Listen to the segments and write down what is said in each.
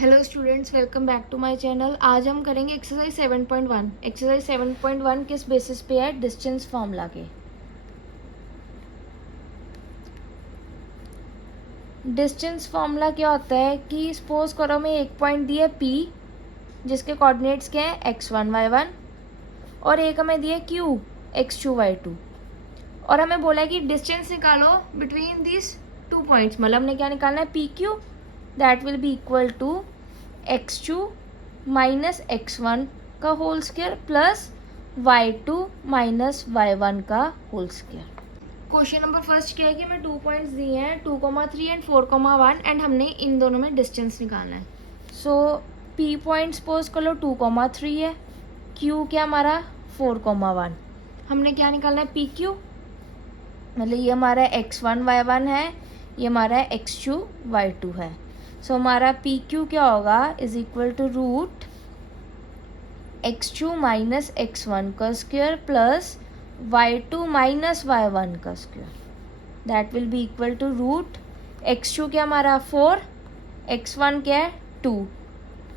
Hello students, welcome back to my channel. आज हम करेंगे एक्सरसाइज 7.1। एक्सरसाइज 7.1 किस बेसिस पे है? डिस्टेंस फॉर्मूला के। डिस्टेंस फॉर्मूला क्या होता है कि सपोज करो मैं एक पॉइंट दिया P जिसके कोऑर्डिनेट्स क्या है x1 y1 और एक हमें दिया Q x2 y2 और हमें बोला है कि डिस्टेंस निकालो बिटवीन दिस टू पॉइंट्स। मतलब हमने क्या निकालना है? PQ that will be equal to x2 minus x1 का whole square plus y2 minus y1 का whole square. Question number first क्या है कि मैं 2 पॉइंट्स दिए हैं 2,3 एंड 4,1 एंड हमने इन दोनों में डिस्टेंस निकालना है। सो P पॉइंट सपोज कर लो 2,3 है, Q क्या हमारा 4,1। हमने क्या निकालना है? PQ मतलब ये हमारा x1 y1 है, ये हमारा x2 y2 है। सो हमारा PQ क्या होगा? Is equal to root x2 minus x1 का square plus y2 minus y1 का square. That will be equal to root x2 क्या हमारा 4, x1 क्या है 2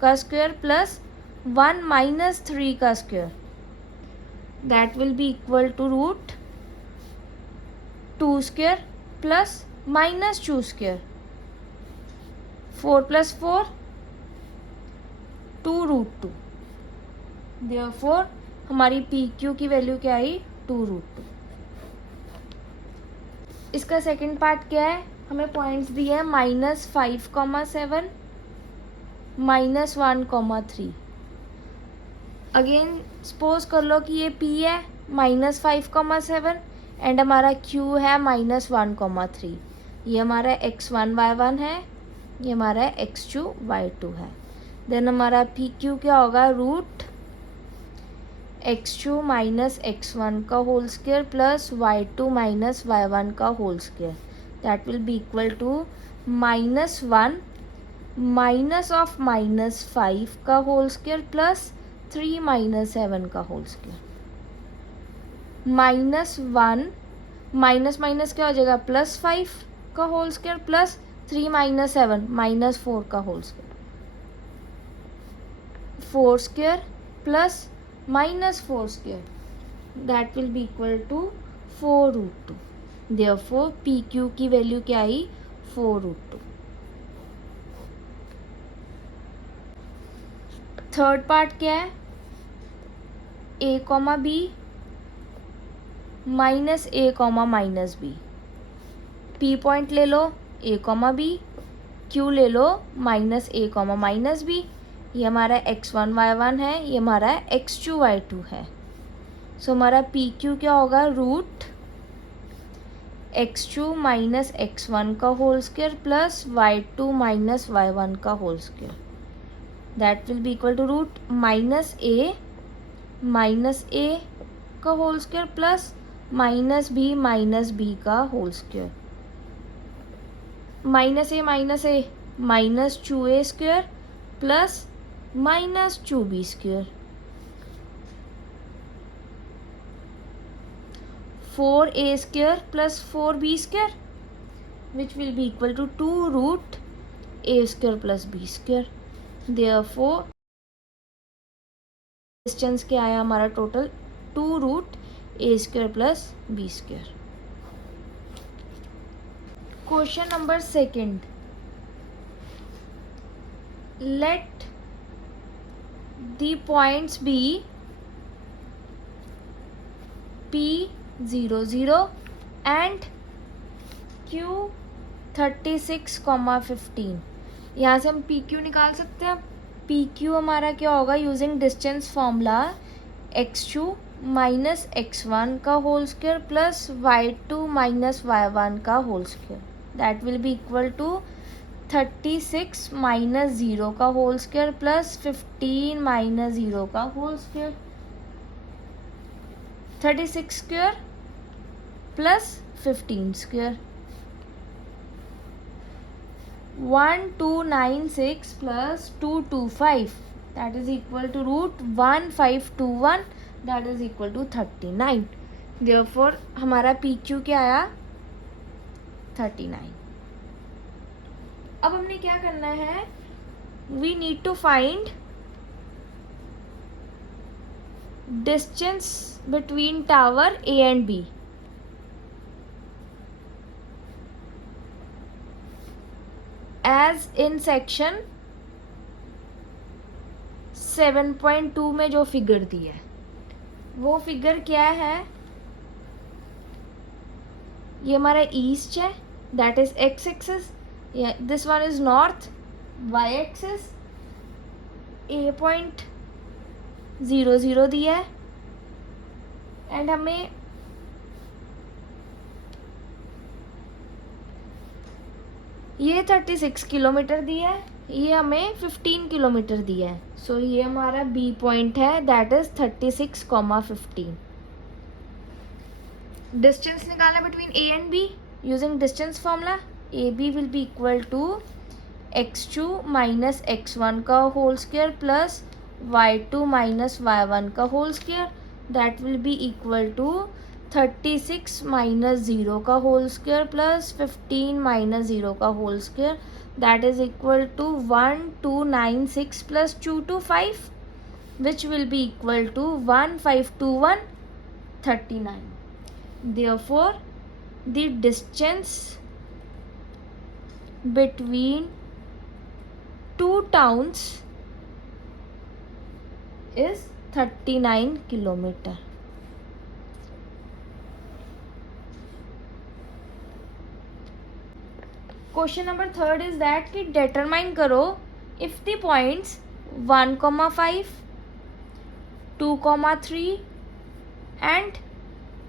का स्क्वायर प्लस 1 माइनस 3 का square. That will be equal to root 2 square plus minus 2 square. 4 plus 4 2 root 2। Therefore हमारी PQ की value क्या आई? 2 रूट 2। इसका सेकंड पार्ट क्या है? हमें पॉइंट्स दिए हैं -5,7 -1,3। अगेन सपोज कर लो कि ये P है -5,7 एंड हमारा Q है -1,3। ये हमारा x1 y1 है, ये हमारा x2 y2 है। देन हमारा PQ क्या होगा? रूट x2 माइनस x1 का whole square plus y2 minus y1 का whole square. That will be equal to -1 minus of -5 का होल स्क्वायर प्लस 3 माइनस 7 का होल स्क्वायर। -1 माइनस माइनस क्या हो जाएगा? +5 का होल स्क्वायर प्लस 3 माइनस 7 -4 का whole square. 4 square plus -4 square that will be equal to 4 root 2। Therefore PQ की value क्या आई? 4 रूट 2। थर्ड पार्ट क्या है? A, B minus A, minus B। P point ले लो A, B, Q ले लो -A, minus B। ये हमारा x1 y1 है, ये हमारा x2 y2 है। सो हमारा PQ क्या होगा? रूट x2 माइनस x1 का whole square plus y2 minus y1 का whole square. That will be equal to root -A का होल स्क्वायर प्लस -B का whole square. -A -2A square plus -2B square. 4A square plus 4B square which will be equal to 2 root A square plus B square. Therefore distance क्या आया हमारा? Total 2 root A square plus B square. Question number second, let the points be P00 and Q 36,15। यहाँ से हम PQ निकाल सकते हैं। PQ हमारा क्या होगा? Using distance formula x2 minus x1 का whole square plus y2 minus y1 का whole square. That will be equal to 36 minus 0 का होल स्क्वायर प्लस 15 माइनस 0 का whole square. 36 square plus 15 square. 1296 plus 225 that is equal to root 1521 that is equal to 39। therefore हमारा PQ क्या आया? 39। अब हमने क्या करना है? we need to find distance between tower A and B. As in section 7.2 में जो फिगर दी है, वो फिगर क्या है? ये हमारा ईस्ट है, that is X axis. This one is north, Y axis. A.00 दिया है एंड हमें ये 36 किलोमीटर दिया है, ये हमें 15 किलोमीटर दिया है. सो ये हमारा बी पॉइंट है, दैट इज 36,15. डिस्टेंस निकालना between A and B using distance formula. A B will be equal to x2 minus x1 का whole square plus y2 minus y1 का whole square. That will be equal to 36 minus 0 का whole square plus 15 minus 0 का whole square. That is equal to 1296 plus 225 which will be equal to 152139. Therefore, the distance between two towns is 39 kilometer. Question number 3 is that कि determine करो if the points 1,5, 2,3 and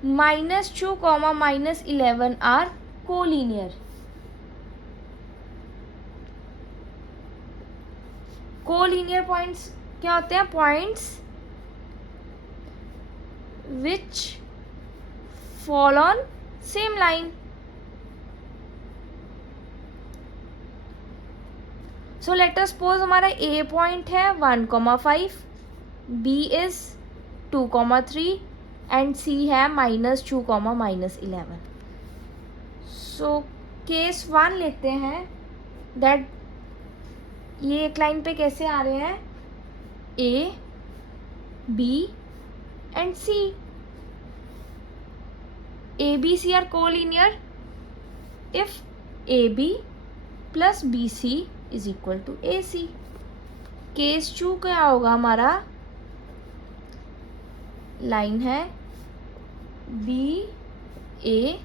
-2, -11 are collinear. Collinear points क्या होते हैं? Points which fall on same line. So let us suppose हमारा ए point है 1,5, B is 2,3 and सी है -2, -11. So case 1 लेते हैं दैट ये एक लाइन पे कैसे आ रहे हैं? A, B and C. A B C are collinear if A B plus B C is equal to A C. Case 2 क्या होगा हमारा? लाइन है B A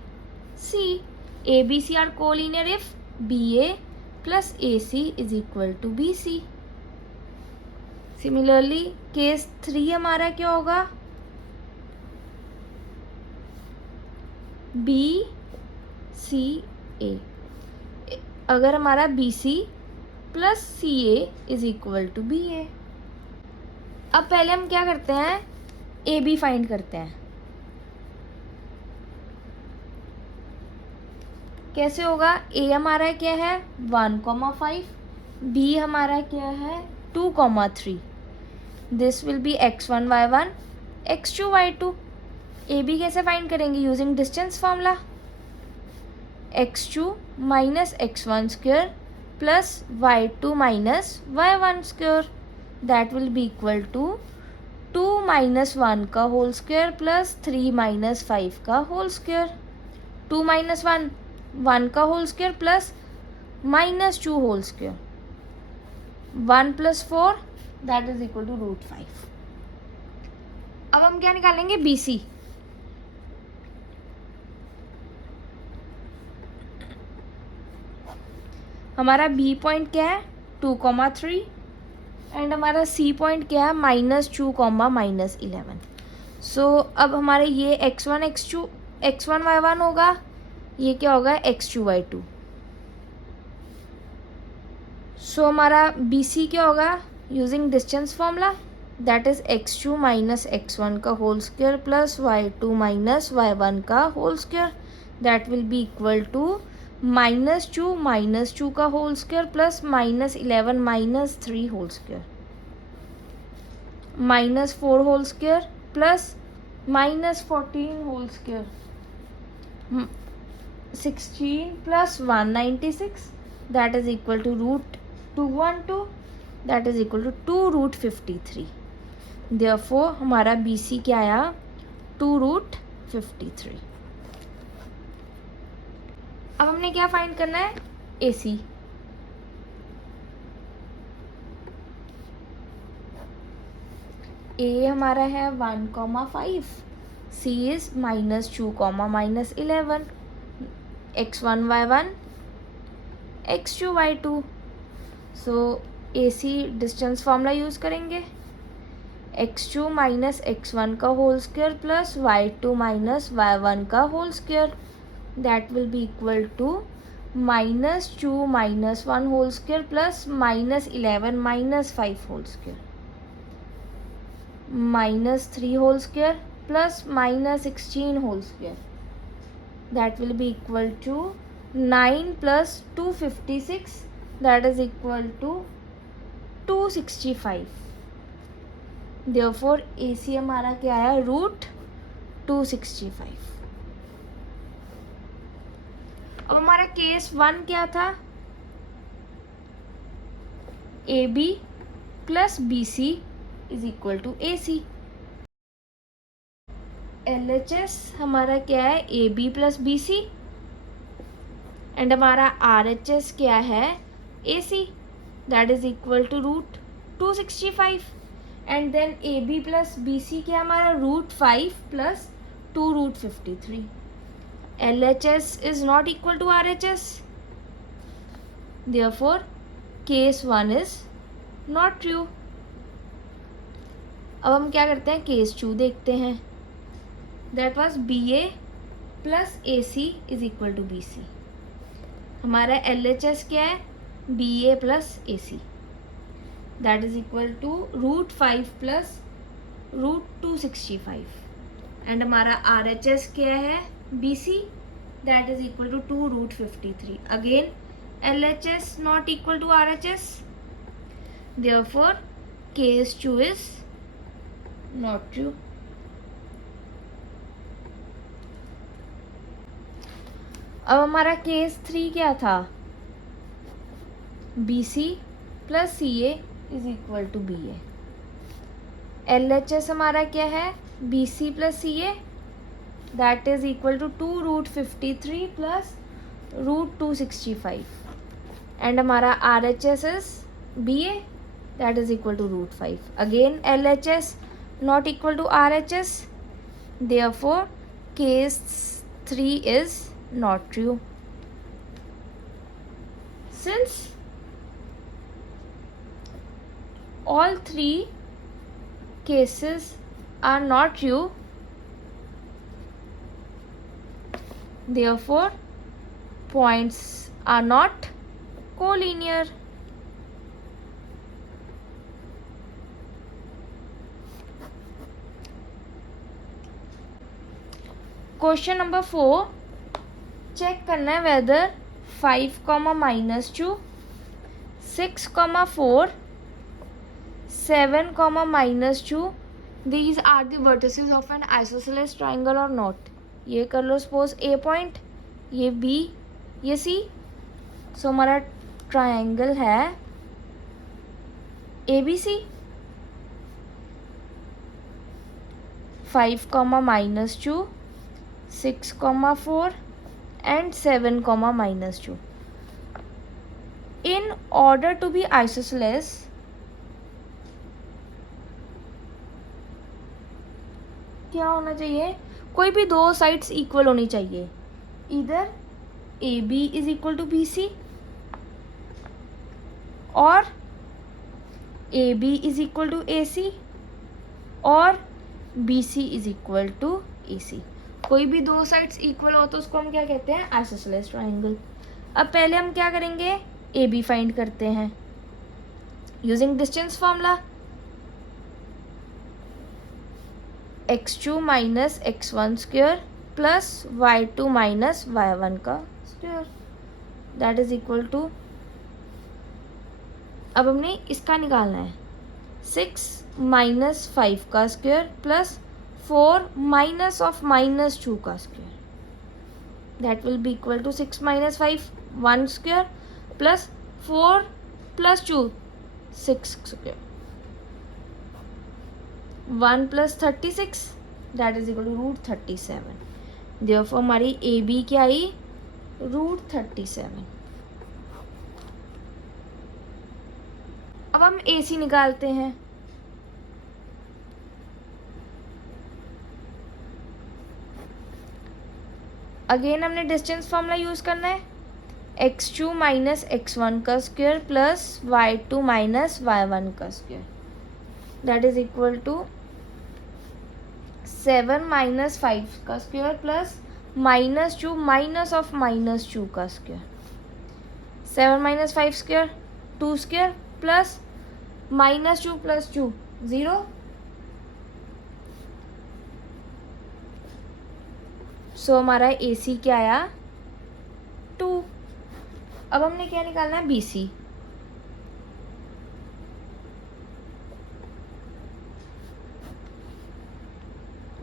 C. A B C are collinear if B A plus A C is equal to B C. Similarly case 3 हमारा क्या होगा? B C A. अगर हमारा B C plus C A is equal to B ए. अब पहले हम क्या करते हैं? ए बी फाइंड करते हैं. कैसे होगा? ए हमारा क्या है? 1,5. बी हमारा क्या है? 2,3. This will be x1 y1 x2 y2. A B कैसे फाइंड करेंगे? Using distance formula. x2 minus x1 square plus y2 minus y1 square. That will be equal to 2 minus 1 का होल स्क्वायर प्लस 3 माइनस 5 का whole square. 2 minus 1 का whole square plus -2 whole square. 1 plus 4 that is equal to √5. अब हम क्या निकालेंगे? B C. हमारा B point क्या है? 2,3 एंड हमारा सी पॉइंट क्या है? -2, -11. सो अब हमारे ये x1 x2 x1 y1 होगा, ये क्या होगा? x2 y2. सो हमारा बी सी क्या होगा? Using distance formula. That is x2 minus x1 का whole square plus y2 minus y1 का whole square. That will be equal to -2 का whole square plus -11 -3 whole square. -4 whole square plus -14 whole square. 16 plus 196 that is equal to √212. That is equal to 2√53। Therefore हमारा BC क्या आया 2√53। अब हमने क्या find करना है AC। A हमारा है 1,5, C is -2, -11, x1 y1 x2 y2। So AC distance formula use करेंगे, x2 माइनस x1 का whole square plus y2 minus y1 का whole square, that will be equal to -2 minus 1 whole square plus -11 minus 5 whole square, -3 whole square plus -16 whole square, that will be equal to 9 plus 256, that is equal to 265। therefore AC हमारा क्या आया √265। अब हमारा case 1 क्या था, AB plus BC is equal to AC। LHS हमारा क्या है AB प्लस BC, एंड हमारा RHS क्या है AC, that is equal to √265। And then AB plus BC क्या हमारा √5 plus 2√53। LHS is not equal to RHS, therefore case 1 is not true. अब हम क्या करते हैं केस 2 देखते हैं, that was BA plus AC is equal to BC। हमारा LHS क्या है BA plus AC, that is equal to √5 plus √265। And हमारा RHS क्या है BC, that is equal to 2√53। Again LHS not equal to RHS, therefore case 2 is not true. अब हमारा case 3 क्या था, BC plus CA is equal to BA। LHS हमारा क्या है BC plus CA, that is equal to 2√53 plus √265। And हमारा RHS is BA, that is equal to √5। Again LHS not equal to RHS, therefore case 3 is not true। Since all 3 cases are not true, therefore points are not collinear। Question number 4, check करना है whether 5, -2, 6, 4, 7, -2 these are the vertices of an isosceles triangle or not। ये कर लो suppose A point, ये B, ये C। सो हमारा triangle है ABC। 5, -2, 6, 4 and 7, -2। In order to be isosceles, क्या होना चाहिए, कोई भी दो साइड्स इक्वल होनी चाहिए, इधर AB is equal to BC और AB is equal to AC और BC is equal to AC। कोई भी दो साइड्स इक्वल हो तो उसको हम क्या कहते हैं आइसोसेलेस ट्राइंगल। अब पहले हम क्या करेंगे AB फाइंड करते हैं using distance formula, x2 minus x1 square plus y2 minus y1 का square, that is equal to, अब हमने इसका निकालना है 6 माइनस 5 का स्क्वायर प्लस 4 माइनस ऑफ -2 का square, that will be equal to 6 minus 5 1 square plus 4 plus 2 6 square, 1 + 36 that is equal to √37। Therefore हमारी A B क्या आई, √37। अब हम ए सी निकालते हैं। अगेन हमने डिस्टेंस फॉर्मूला यूज करना है, x2 माइनस x1 का square plus y2 minus y1 का square that is equal to 7 minus 5 का स्क्वायर प्लस -2 माइनस ऑफ -2 का square. 7 minus 5 square 2 square plus -2 + 2 0। So हमारा ए सी क्या आया, 2। अब हमने क्या निकालना है, बी सी।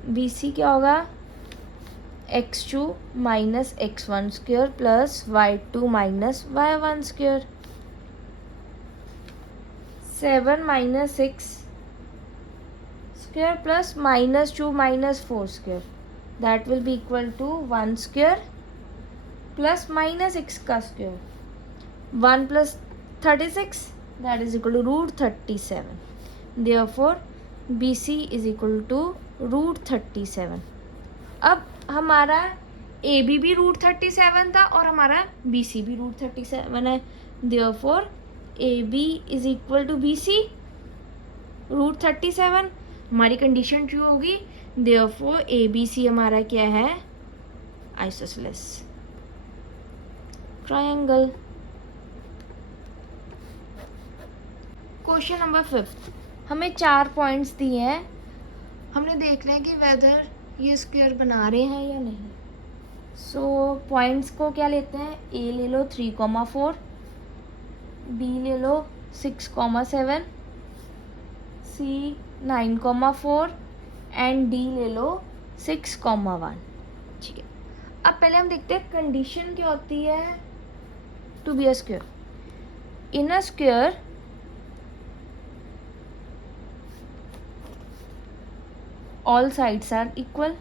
बी सी क्या होगा, x2 minus x1 square plus y2 minus y1 square. 7 minus 6 square plus -2 minus 4 square that will be equal to 1 square plus -6 का square. 1 + 36 that is equal to √37। Therefore B C is equal to √37। अब हमारा A B भी √37 था और हमारा B C भी √37 है। Therefore A B is equal to B C √37। हमारी कंडीशन ट्रू होगी। देयरफॉर ए बी सी हमारा क्या है, आइसोसेलेस ट्रायंगल। क्वेश्चन नंबर 5, हमें 4 पॉइंट्स दिए हैं, हमने देखना है कि वेदर ये स्क्वायर बना रहे हैं या नहीं। सो पॉइंट्स को क्या लेते हैं, ए ले लो 3,4, बी ले लो 6,7, सी 9,4 एंड डी ले लो 6,1। ठीक है, अब पहले हम देखते हैं कंडीशन क्या होती है to be a square. In a square all sides are equal,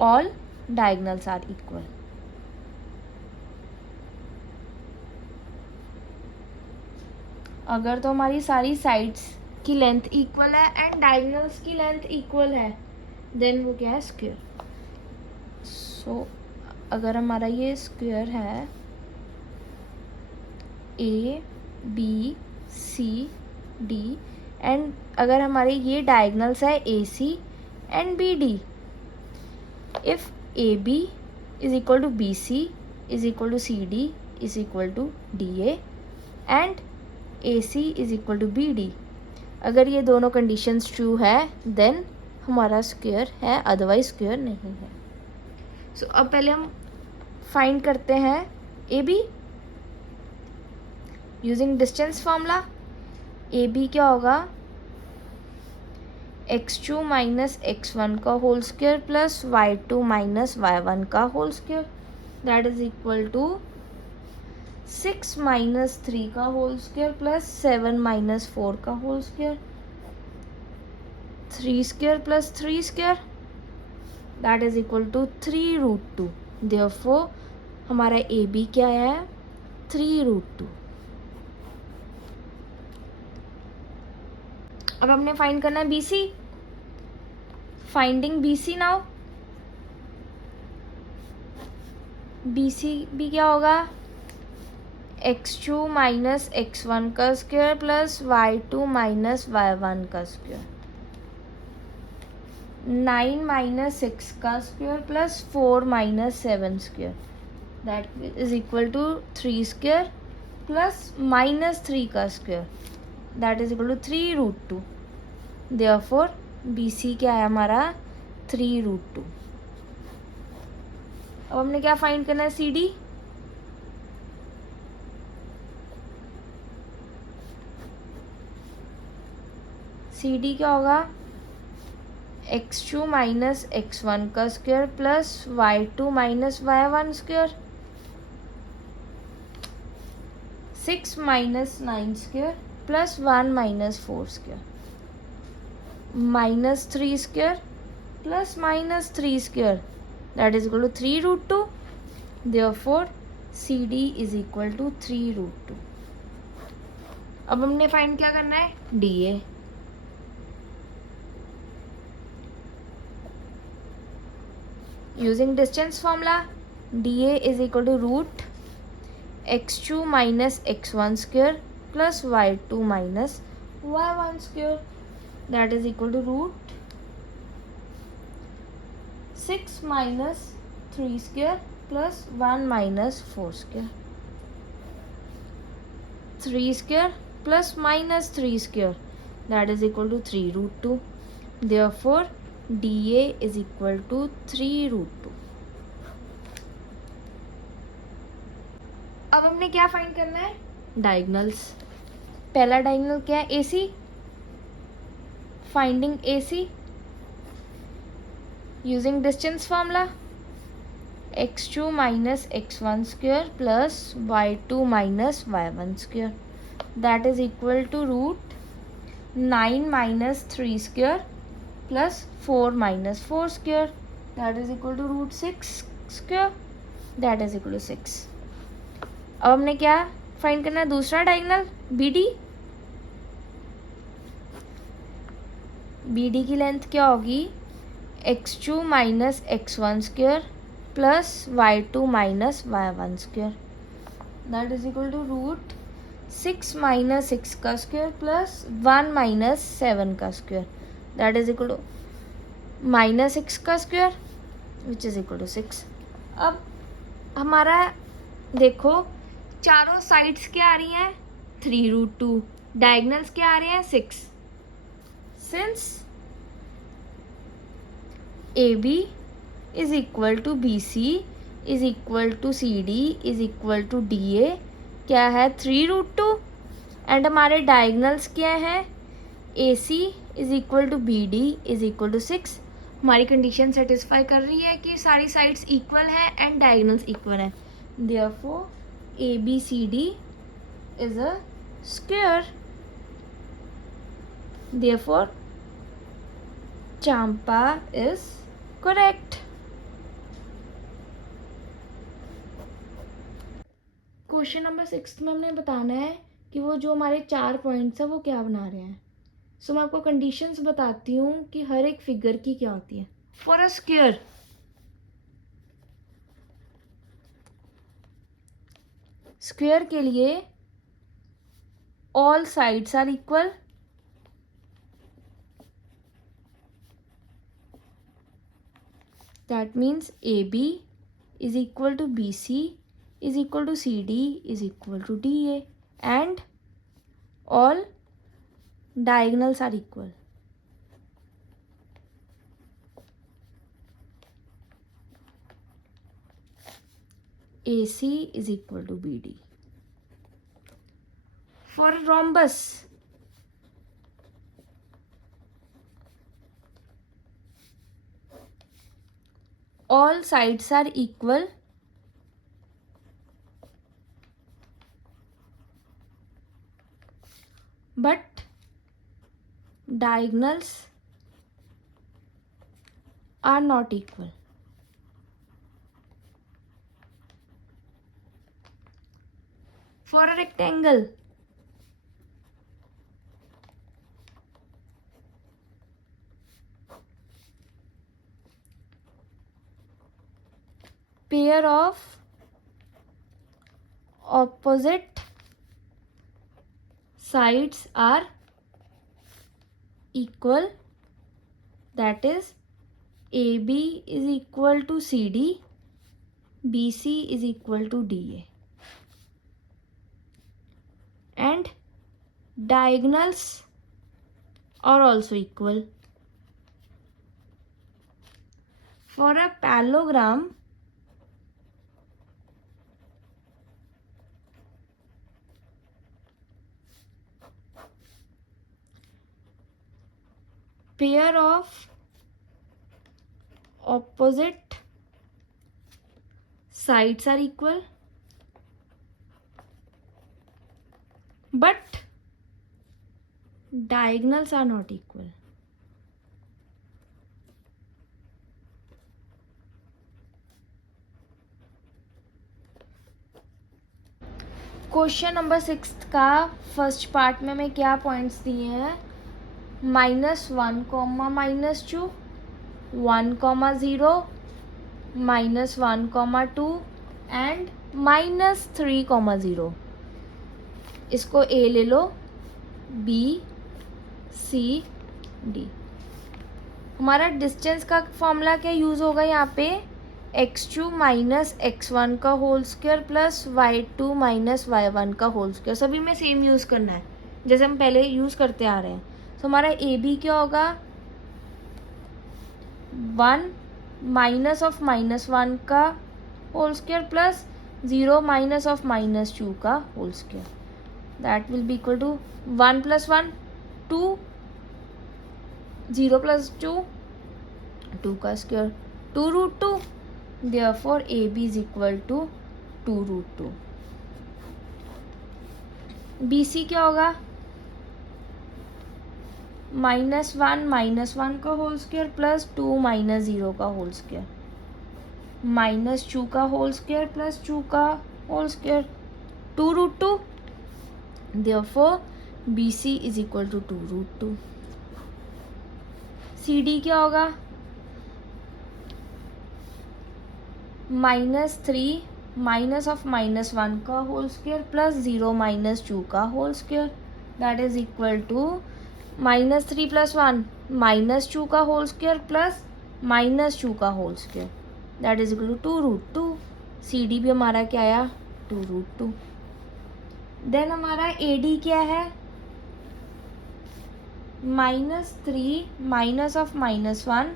all diagonals are equal। अगर तो हमारी सारी साइड्स की लेंथ इक्वल है एंड डायगोनल्स की लेंथ इक्वल है देन वो क्या है, स्क्वायर। सो अगर हमारा ये स्क्वायर है A B C D and अगर हमारे ये डायगोनल्स है A C and B D, if A B is equal to B C is equal to C D is equal to D A and A C is equal to B D, अगर ये दोनों conditions true है then हमारा square है, otherwise square नहीं है। So अब पहले हम फाइंड करते हैं A B using distance formula. A B क्या होगा, x2 माइनस x1 का whole square plus y2 minus y1 का whole square that is equal to 6 minus 3 का होल स्क्वायर प्लस 7 माइनस 4 का whole square, 3 square plus 3 square that is equal to 3√2। Therefore हमारा A B क्या है, 3√2। अब हमने find करना है B C. Finding B C now, B C भी क्या होगा, x2 माइनस x1 का square plus y2 minus y1 का स्क्वायर, 9 माइनस 6 का square plus 4 minus 7 square that is equal to 3 square plus -3 का square that is equal to 3√2। Therefore B C क्या है हमारा, 3√2। अब हमने क्या फाइंड करना है, सी डी। सी डी क्या होगा, x2 माइनस x1 का square plus y2 minus y1 square 6 minus 9 square plus 1 minus 4 square minus 3 square plus minus 3 square that is equal to 3 root 2. Therefore CD is equal to 3 root 2. अब हमने find क्या करना है, DA. Using distance formula, DA is equal to root x2 minus x1 square plus y2 minus y1 square that is equal to root 6 minus 3 square plus 1 minus 4 square. 3 square plus minus 3 square that is equal to 3 root 2. Therefore DA is equal to 3 root 2. अब हमने क्या find करना है, diagonals. पहला diagonal क्या है, AC. Finding AC using distance formula, x2 minus x1 square plus y2 minus y1 square that is equal to root 9 minus 3 square plus 4 minus 4 square that is equal to root 6 square that is equal to 6. अब हमने क्या find करना है, दूसरा diagonal BD. BD की length क्या होगी, x2 minus x1 square plus y2 minus y1 square that is equal to root 6 minus 6 का स्क्वायर प्लस 1 minus 7 का square that is equal to minus 6 का square which is equal to 6. अब हमारा देखो चारों साइड्स क्या आ रही हैं, 3 root 2. डायगनल्स क्या आ रहे हैं, 6. Since AB is equal to BC is equal to CD is equal to DA क्या है, 3 root 2. एंड हमारे डायगनल्स क्या है, AC is equal to BD is equal to 6. हमारी कंडीशन सेटिस्फाई कर रही है कि सारी साइड्स इक्वल हैं एंड डायगनल्स इक्वल हैं. Therefore ABCD is a square. Therefore Champa is correct. Question number 6 में हमने बताना है कि वो जो हमारे 4 पॉइंट्स हैं वो क्या बना रहे हैं. सो मैं आपको कंडीशंस बताती हूँ कि हर एक फिगर की क्या होती है. फॉर अ स्क्वायर, स्क्वायर के लिए all sides are equal. That means AB is equal to BC is equal to CD is equal to DA and all diagonals are equal. AC is equal to BD. For a rhombus, all sides are equal but diagonals are not equal. For a rectangle, pair of opposite sides are equal, that is AB is equal to CD, BC is equal to DA and diagonals are also equal. For a parallelogram, pair of opposite sides are equal but diagonals are not equal. Question number 6 का first part में मैं क्या points दिए हैं, -1, -2, 1, 0, -1, 2 and -3, 0. इसको ए ले लो, B, C, D. हमारा distance का फॉर्मूला क्या यूज़ होगा यहाँ पे, x2 माइनस x1 का whole square plus y2 minus y1 का होल स्क्वायर. सभी में सेम यूज़ करना है जैसे हम पहले यूज़ करते आ रहे हैं. तो हमारा ए बी क्या होगा, 1 माइनस ऑफ -1 का whole square plus 0 minus of -2 का whole square. That will be equal to 1 + 1 2, 0 + 2 2 का square, 2√2. Therefore AB is equal to 2√2. BC क्या होगा, -1 -1 का होल स्क्वायर प्लस 2 - 0 का होल स्क्वायर, -2 का होल स्क्वायर प्लस 2 का whole square, 2√2. Therefore BC is equal to 2√2. CD क्या होगा, -3 माइनस ऑफ -1 का होल स्क्वायर प्लस 0 - 2 का whole square. That is equal to -3 + 1 -2 का होल स्क्वायर प्लस -2 का whole square. That is equal to 2√2. C D भी हमारा क्या आया, 2√2. देन हमारा ए डी क्या है, -3 माइनस ऑफ -1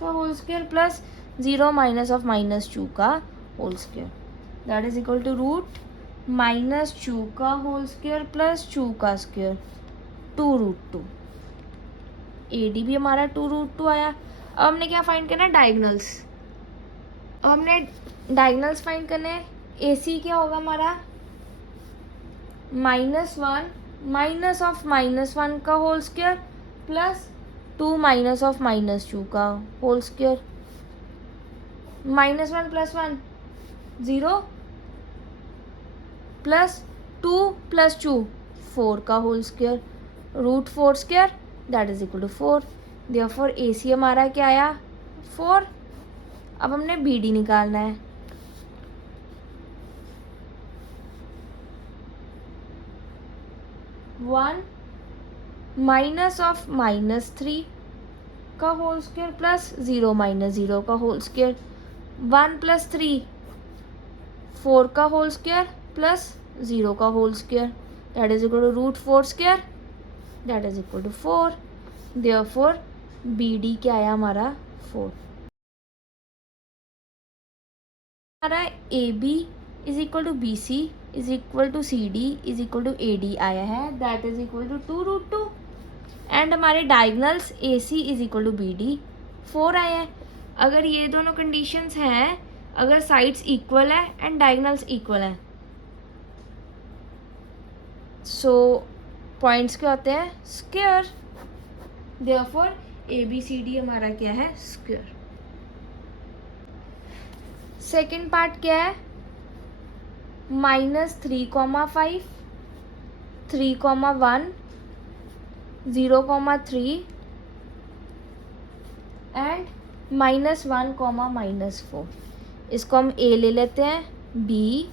का whole square plus 0 minus of -2 का whole square. That is equal to -2 का होल स्क्वायर प्लस 2 का स्क्वायर, 2√2. ए डी भी हमारा 2√2 आया. अब हमने क्या फाइंड करना है, डायगनल्स. अब हमने डायगनल्स फाइंड करने हैं. ए सी क्या होगा हमारा, -1 माइनस ऑफ -1 का whole square plus 2 minus of -2 का होल स्क्वायर, -1 + 1 0 प्लस 2 + 2 4 का whole square, √4 square. That is equal to 4. Therefore A C हमारा क्या आया, 4. अब हमने बी डी निकालना है. वन माइनस ऑफ -3 का होल स्क्वायर प्लस 0 - 0 का होल स्क्वायर, 1 + 3 4 का होल स्क्वायर प्लस 0 का whole square. That is equal to √4 square. That is equal to 4. Therefore B D क्या आया हमारा, 4. हमारा A B is equal to B C is equal to C D is equal to A D आया है. That is equal to 2√2. And हमारे diagonals A C is equal to B D 4 आए हैं. अगर ये दोनों कंडीशंस हैं, अगर साइड्स इक्वल है एंड डायगनल्स इक्वल हैं, सो पॉइंट्स क्या होते हैं, square. Therefore A B C D हमारा क्या है, स्क्वायर. सेकेंड पार्ट क्या है, -3, 5 3, 1 0, 3 एंड -1, -4. इसको हम ए ले लेते हैं, बी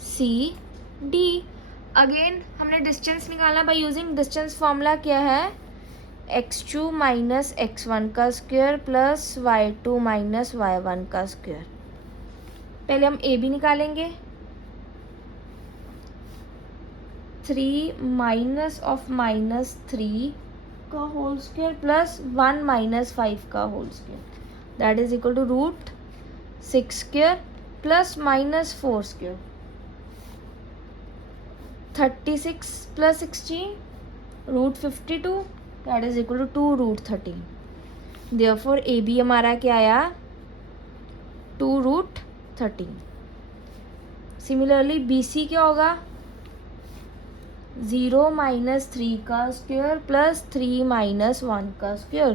सी डी. अगेन हमने डिस्टेंस निकाला बाय यूजिंग डिस्टेंस फॉर्मूला. क्या है, x2 माइनस x1 का square plus y2 minus y1 का स्क्वायर. पहले हम ए बी निकालेंगे. 3 माइनस ऑफ -3 का होल स्क्वायर प्लस 1 - 5 का whole square. That is equal to √6 square plus -4 square. 36 + 16 √52. That is equal to 2√13. Therefore A B हमारा क्या आया, 2√13. सिमिलरली बी सी क्या होगा, 0 माइनस 3 का स्क्वायर प्लस 3 माइनस 1 का square,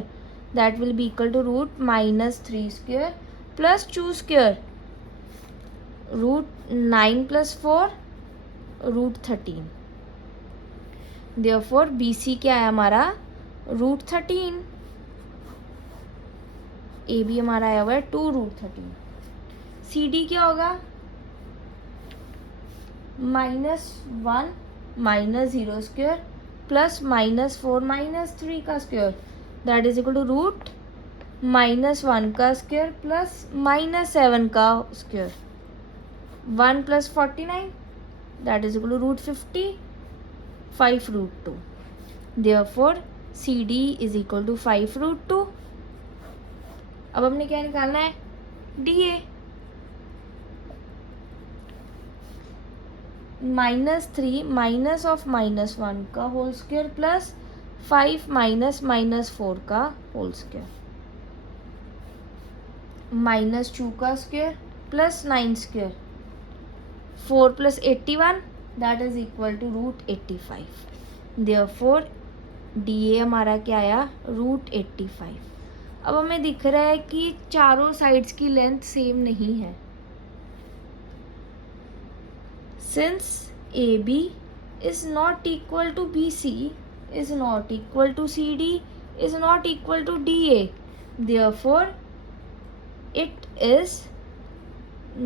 that will be equal to root minus 3 square plus 2 square, root 9 plus 4 root 13। Therefore B C क्या है हमारा, रूट 13। ए बी हमारा आया हुआ है 2 रूट 13। सी डी क्या होगा, -1 माइनस 0 स्क्वायर प्लस -4 माइनस 3 का square, that is equal to root -1 का स्क्वायर प्लस -7 का square, 1 plus 49 that is equal to root 50, 5 root 2। Therefore C D is equal to 5 root 2। अब हमने क्या निकालना है, डी ए। -3 माइनस ऑफ -1 का whole square plus 5 minus -4 का whole square, -2 का square plus 9 square, 4 plus 81 that is equal to root 85। Therefore D A हमारा क्या आया, रूट 85। अब हमें दिख रहा है कि चारों साइड्स की लेंथ सेम नहीं है। Since AB is not equal to BC, is not equal to CD, is not equal to DA, therefore it is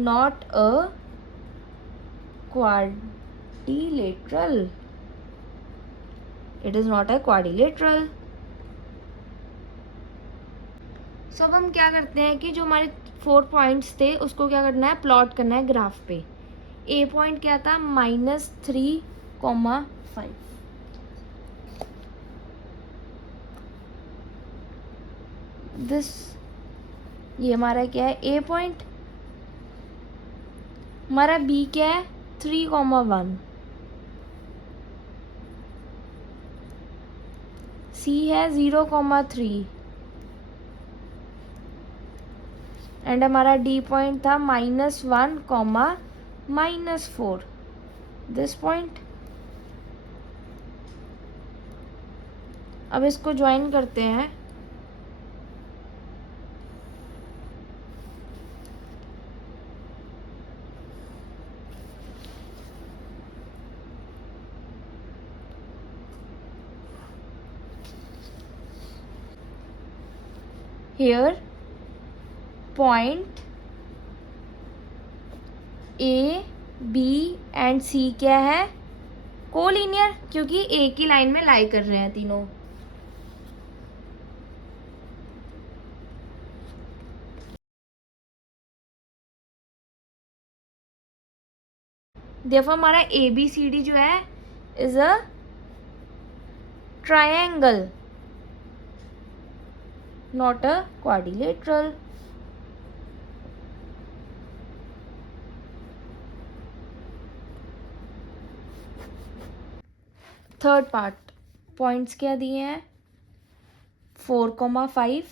not a quadrilateral. It is not a quadrilateral. So अब हम क्या करते हैं कि जो हमारे 4 पॉइंट्स थे उसको क्या करना है, प्लॉट करना है ग्राफ पे। ए पॉइंट क्या था, -3,5। दिस ये हमारा क्या है, ए पॉइंट। हमारा बी क्या है, 3,1। सी है 0,3 एंड हमारा डी पॉइंट था -1, -4, दिस पॉइंट। अब इसको ज्वाइन करते हैं। Here point A B and C क्या है, कोलिनियर, क्योंकि एक ही लाइन में लाई कर रहे हैं तीनों। देखो हमारा ए बी सी डी जो है is a triangle, not a quadrilateral. Third part, points क्या दिए हैं, 4,5,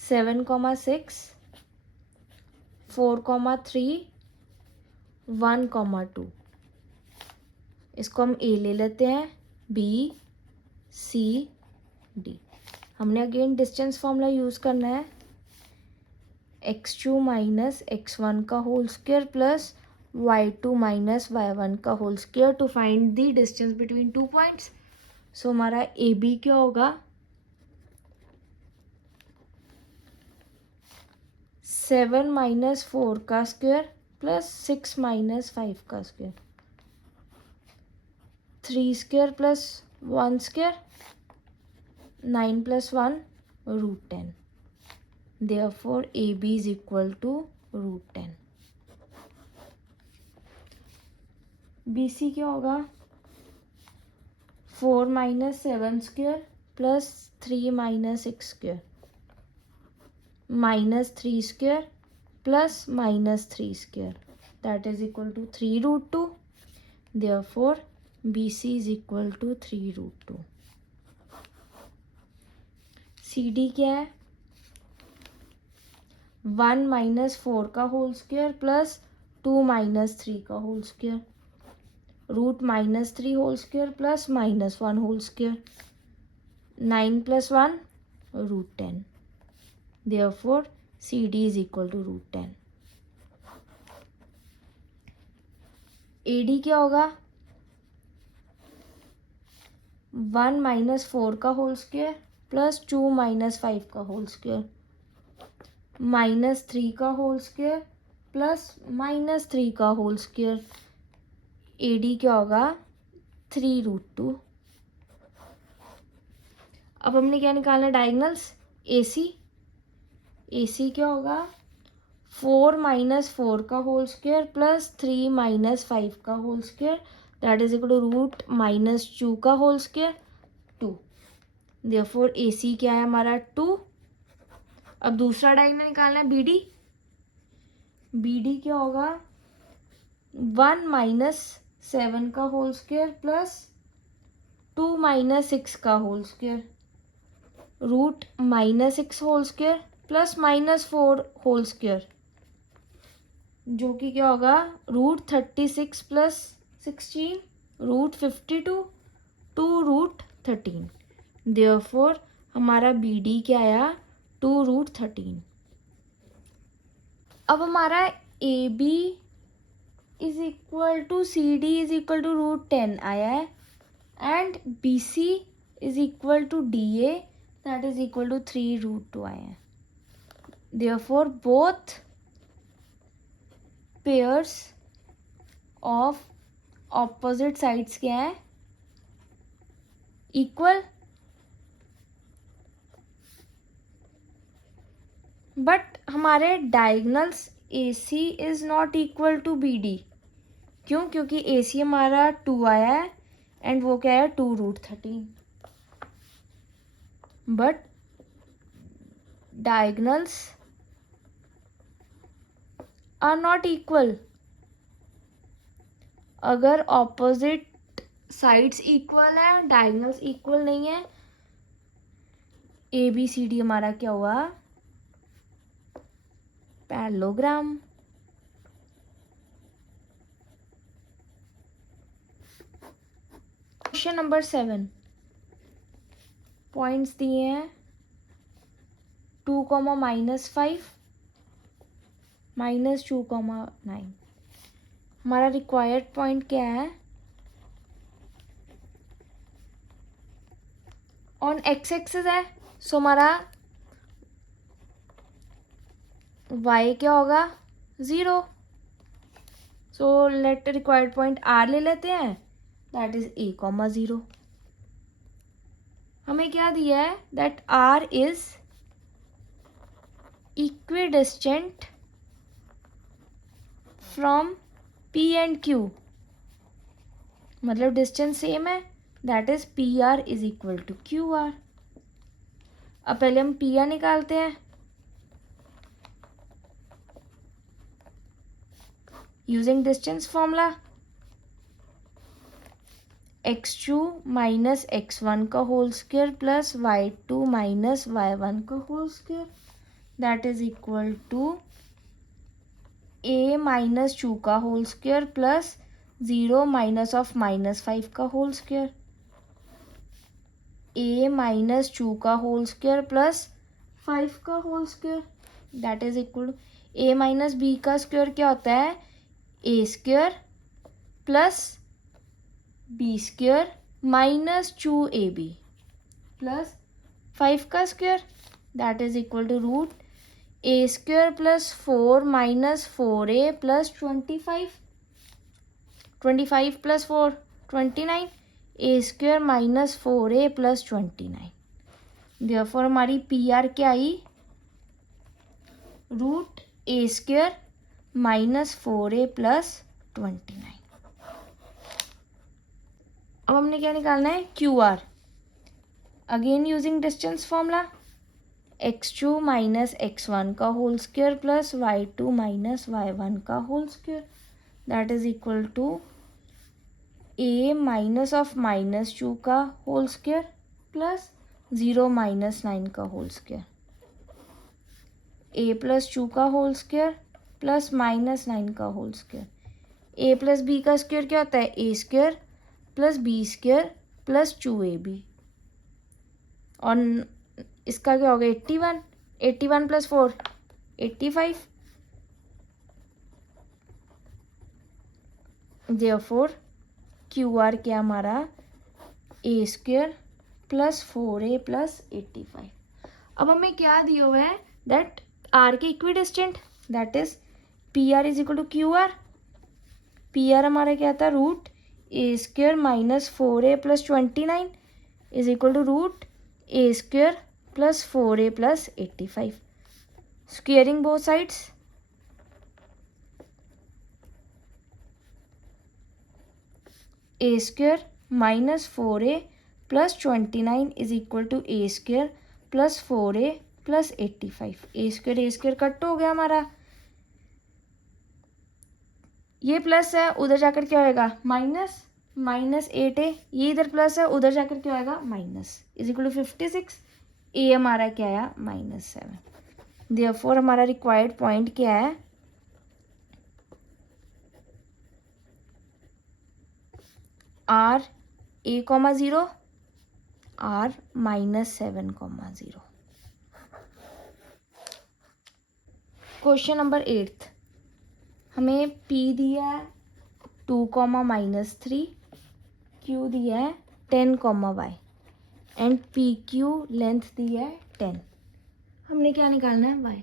7,6, 4,3, 1,2। इसको हम ए ले लेते हैं, बी सी डी। हमने अगेन डिस्टेंस फॉर्मूला यूज़ करना है, x2 माइनस x1 का whole square plus y2 minus y1 का whole square to find the distance between 2 points. So हमारा ए बी क्या होगा, 7 माइनस 4 का स्क्वायर प्लस 6 माइनस 5 का square, 3 square plus 1 square, 9 plus 1 root 10। Therefore AB is equal to root 10। BC क्या होगा, 4 minus 7 square plus 3 minus 6 square, -3 square plus -3 square, that is equal to 3 root 2। Therefore BC is equal to 3 root 2। CD क्या है, 1 minus 4 का whole square plus 2 minus 3 का whole square, root -3 whole square plus -1 whole square, 9 + 1 √10. Therefore CD is equal to √10. AD क्या होगा? 1 - 4 का whole square plus 2 - 5 का whole square, -3 का whole square plus -3 का होल स्क्वेयर. AD क्या होगा? 3√2. अब हमने क्या निकालना है? डायगनल्स. AC क्या होगा? 4 - 4 का होल स्क्वेयर प्लस 3 - 5 का whole square, that is equal to root -2 का होल स्क्वेयर 2. देयरफॉर AC क्या है हमारा? 2. अब दूसरा डायगोनल निकालना है BD. BD क्या होगा? 1 - 7 का होल स्क्वेयर प्लस 2 - 6 का whole square, root -6 whole square plus -4 whole square, जो कि क्या होगा? √36 + 16 √52 2 √13. देयरफॉर हमारा BD क्या आया? 2 √13. अब हमारा AB is equal to CD is equal to √10 आया है, and BC is equal to DA that is equal to 3 √2 आया है. Therefore both pairs of opposite sides क्या है? इक्वल. बट हमारे diagonals AC is not equal to BD. क्यों? क्योंकि AC हमारा 2 आया है एंड वो क्या है? 2 √13. But diagonals are not equal. अगर ऑपोजिट साइड्स इक्वल है, डायगनल्स इक्वल नहीं है, ABCD हमारा क्या हुआ? पैरेललोग्राम. Question number 7. पॉइंट्स दिए हैं 2, -5 -2, -9. हमारा रिक्वायर्ड पॉइंट क्या है? ऑन एक्स एक्सिस है, सो हमारा y क्या होगा? 0. So let required point R ले लेते हैं, दैट इज A, 0. हमें क्या दिया है? That R is equidistant from P and Q. मतलब डिस्टेंस सेम है, that is PR is equal to QR. अब पहले हम PR निकालते हैं. Using distance formula, x2 - x1 का whole square plus y2 - y1 का whole square, that is equal to A - 2 का होल स्क्वेयर प्लस 0 - -5 का होल स्क्वेयर, A - 2 का होल स्क्वेयर प्लस 5 का whole square, that is equal to A - B का square क्या होता है? A square plus B square -2AB plus 5 का square, that is equal to root A square plus 4 - 4A plus 25, 25 plus 4 29, A square -4A plus 29. Therefore हमारी PR क्या आई? √A square -4A plus 29. अब हमने क्या निकालना है? QR. Again using distance formula, x2 - x1 का whole square plus y2 - y1 का whole square, that is equal to A -2 का होल स्क्वेयर प्लस 0 - 9 का होल स्क्वेयर, A + 2 का होल स्क्वेयर प्लस -9 का whole square, a plus B का square क्या होता है, a square plus B square plus 2ab, और इसका क्या होगा 81, 81 प्लस 4 85। देयरफॉर क्यू आर क्या हमारा ए स्क्वायर प्लस 4a प्लस 85। अब हमें क्या दिया हुआ है, दैट आर के equidistant, that is P R is equal to Q R. P R हमारा क्या था, root A square minus 4a plus 29 is equal to root A square plus 4a plus 85। Squaring both sides, A square minus 4a plus 29 is equal to A square plus 4a plus 85। A square cut हो गया हमारा, ये plus है उधर जाकर क्या होएगा minus, minus 8a, ये इधर प्लस है उधर जाकर क्या होएगा माइनस, इज इक्वल टू 56। ए हमारा क्या आया -7। देयरफॉर हमारा रिक्वायर्ड पॉइंट क्या है, R A comma 0, R -7,0। Question number 8, हमें P दिया है 2,-3, Q दिया है 10,y एंड PQ लेंथ दी है 10। हमने क्या निकालना है, y।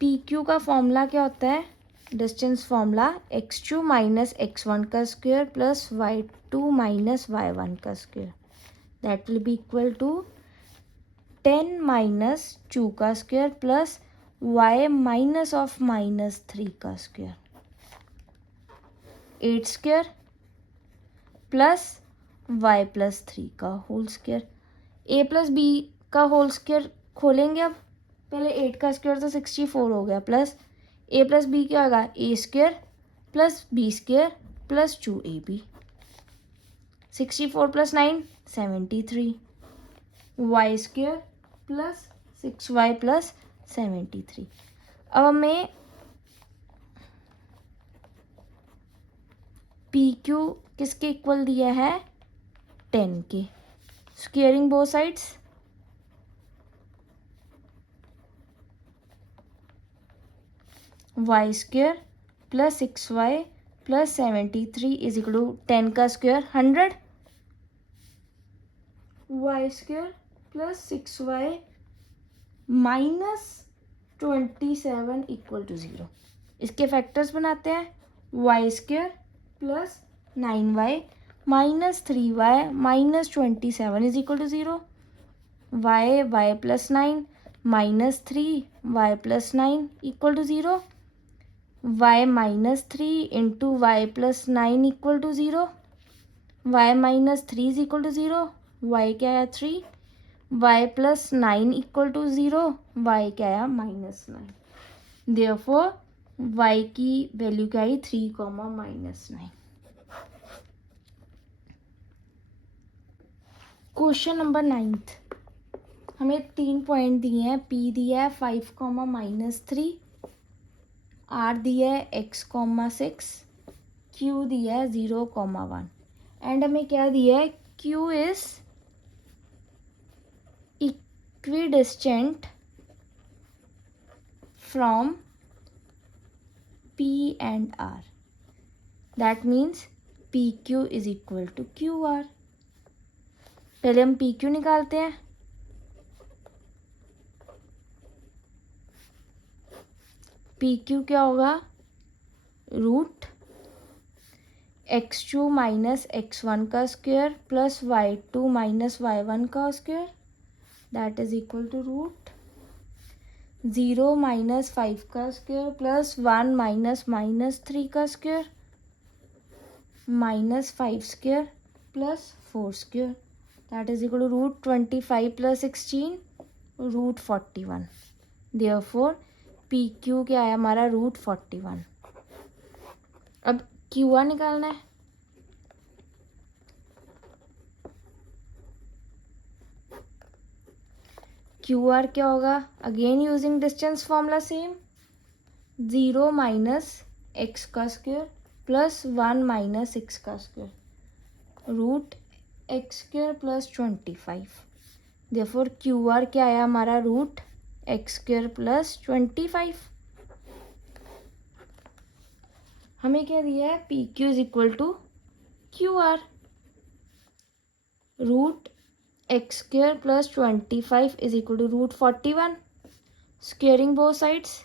PQ का फॉर्मूला क्या होता है, distance formula x2 minus x1 का square plus y2 minus y1 का square, that will be equal to 10 minus 2 का square plus y minus of -3 का square, 8 square plus y plus 3 का whole square. A plus B का whole square खोलेंगे, अब पहले 8 का स्क्वायर तो 64 हो गया, प्लस ए प्लस बी क्या होगा, a square plus B square plus 2ab, 64 plus 9 73, y square plus 6y plus 73। अब हमें पी क्यू किसके इक्वल दिया है, 10 के। Squaring both sides, Y square plus 6y plus 73 is equal to 10 का square 100, Y square plus 6y minus 27 equal to 0। इसके factors बनाते हैं, Y square plus 9y minus 3y minus 27 is equal to 0, Y plus 9 minus 3y plus 9 equal to 0, y minus 3 into Y plus 9 equal to 0, y minus 3 is equal to 0, y क्या है 3, y plus 9 equal to 0, y क्या है -9। Therefore y की value क्या आई 3, -9। Question number 9, हमें 3 point दिए हैं, P दिया है 5, -3, R दिया है x, 6, Q दिया है 0, 1 एंड हमें क्या दिया है, Q is equidistant from P and R, that means PQ is equal to QR। पहले हम PQ निकालते हैं, PQ क्या होगा, रूट x2 माइनस x1 का square plus y2 minus y1 का square, that is equal to root 0 minus 5 का square plus 1 minus -3 का square minus 5 square plus 4 square, that is equal to root 25 plus 16 root 41। Therefore P Q क्या है हमारा, root 41। अब Q R निकालना है, Q R क्या होगा, again using distance formula same, 0 minus x का स्क्वायर प्लस 1 माइनस एक्स का square root x square plus 25। Therefore Q R क्या आया हमारा रूट एक्स स्क्वायर प्लस 25। हमें क्या दिया है P Q is equal to Q R root x square plus 25 is equal to root 41। Squaring both sides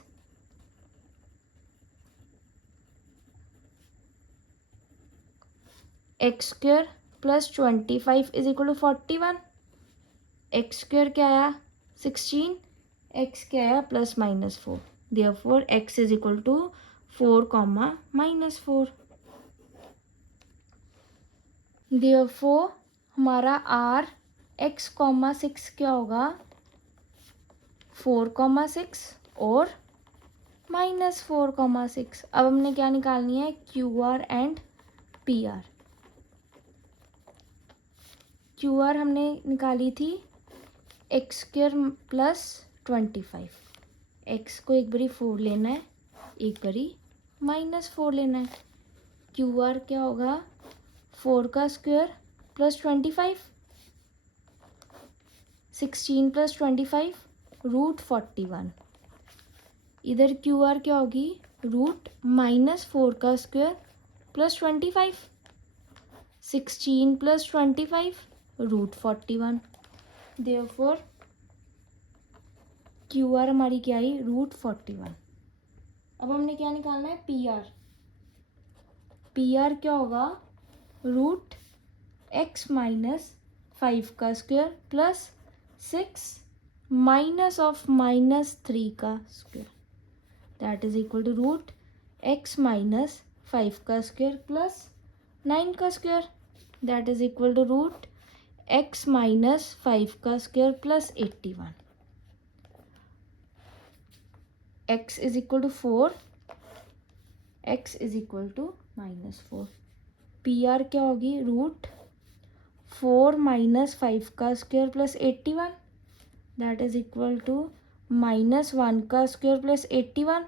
X square plus 25 is equal to 41। X square क्या आया 16, X क्या आया plus minus 4। Therefore X is equal to 4 comma minus 4। Therefore हमारा R X comma 6 क्या होगा 4 comma 6 और minus 4 comma 6। अब हमने क्या निकालनी है Q R and P R. Q R हमने निकाली थी एक्स स्क्वायर प्लस 25। एक्स को एक बारी 4 लेना है, एक बारी माइनस 4 लेना है। क्यू आर क्या होगा 4 का स्क्वायर प्लस 25, 16 प्लस 25 रूट 41। इधर क्यू आर क्या होगी रूट माइनस 4 का square plus 25, 16 plus 25 root 41। Therefore Q R हमारी क्या आई रूट 41। अब हमने क्या निकालना है पी आर। पी आर क्या होगा रूट एक्स माइनस 5 का square plus 6 minus of minus 3 का square that is equal to root X minus 5 का स्क्वायर प्लस 9 का square that is equal to root X minus 5 का square plus 81। x is equal to 4, x is equal to minus 4। P R क्या होगी root 4 minus 5 का square plus 81 that is equal to minus 1 का square plus 81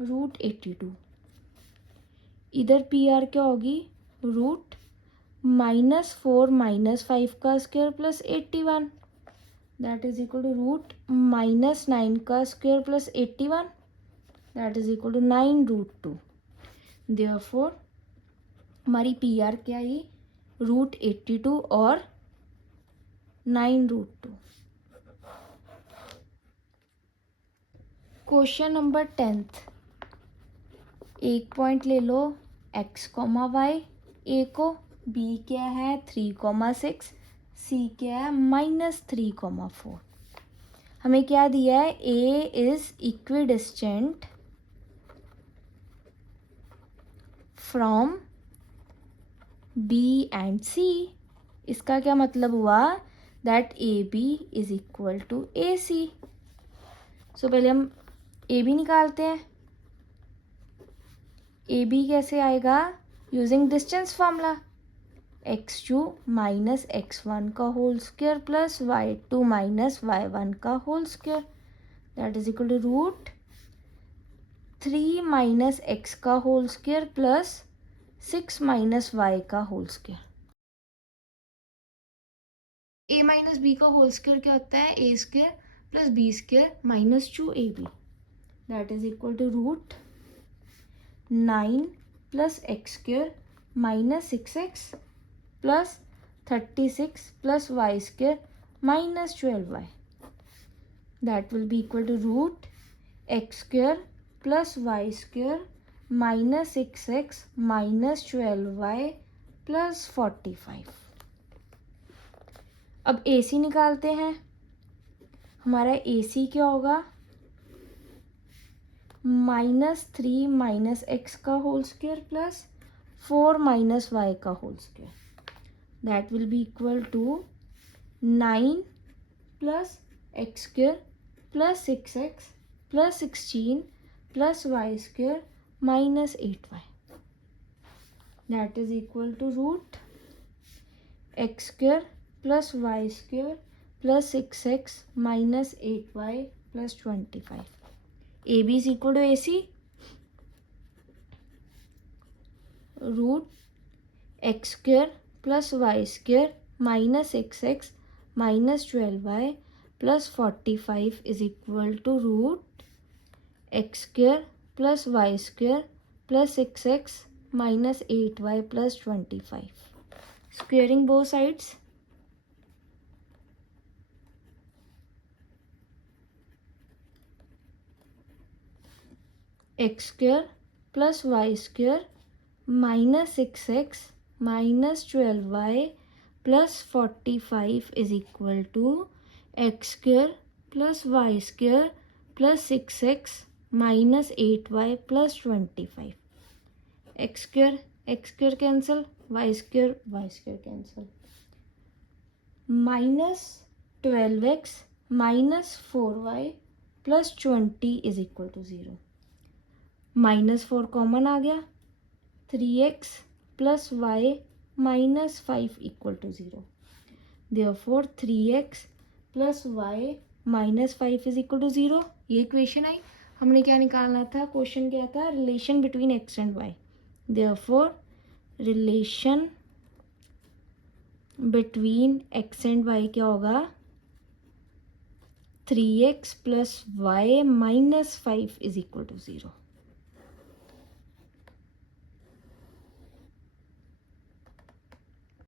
root 82। इधर P R क्या होगी root minus 4 minus 5 का square plus 81 that is equal to root minus 9 का square plus 81 that is equal to 9 root 2। Therefore हमारी P R क्या आई root 82 और 9 रूट 2। Question number 10th। एक पॉइंट ले लो x कॉमा वाई ए को, b क्या है 3 कॉमा 6, c क्या है माइनस 3 कॉमा 4। हमें क्या दिया है a is equidistant from b and c। इसका क्या मतलब हुआ that A B is equal to A C. So पहले हम ए बी निकालते हैं। ए बी कैसे आएगा using distance formula x2 minus x1 का whole square plus y2 minus y1 का whole square that is equal to root 3 minus x का whole square plus 6 minus y का whole square. a minus B का whole square क्या होता है a square plus B square minus 2ab that is equal to root 9 plus x square minus 6x plus 36 plus y square minus 12y that will be equal to root x square plus y square minus 6x minus 12y plus 45। अब ए सी निकालते हैं। हमारा A सी क्या होगा -3 minus x का whole square plus 4 minus y का whole square that will be equal to 9 plus x square plus 6x plus 16 plus y square minus 8y that is equal to root x square plus y square plus 6x minus 8y plus 25। A B is equal to A C. Root x square plus y square minus x minus 12y plus 45 is equal to root x square plus y square plus x minus 8y plus 25. Squaring both sides. X square plus y square minus 6x minus 12y plus 45 is equal to x square plus y square plus 6x minus 8y plus 25. X square cancel, y square cancel. Minus 12x minus 4y plus 20 is equal to 0. -4 common आ गया, 3x plus y minus 5 equal to 0. Therefore 3x plus y minus 5 is equal to 0. ये equation आई. हमने क्या निकालना था? Question क्या था? Relation between x and y. Therefore relation between x and y क्या होगा? 3x plus y minus 5 is equal to 0.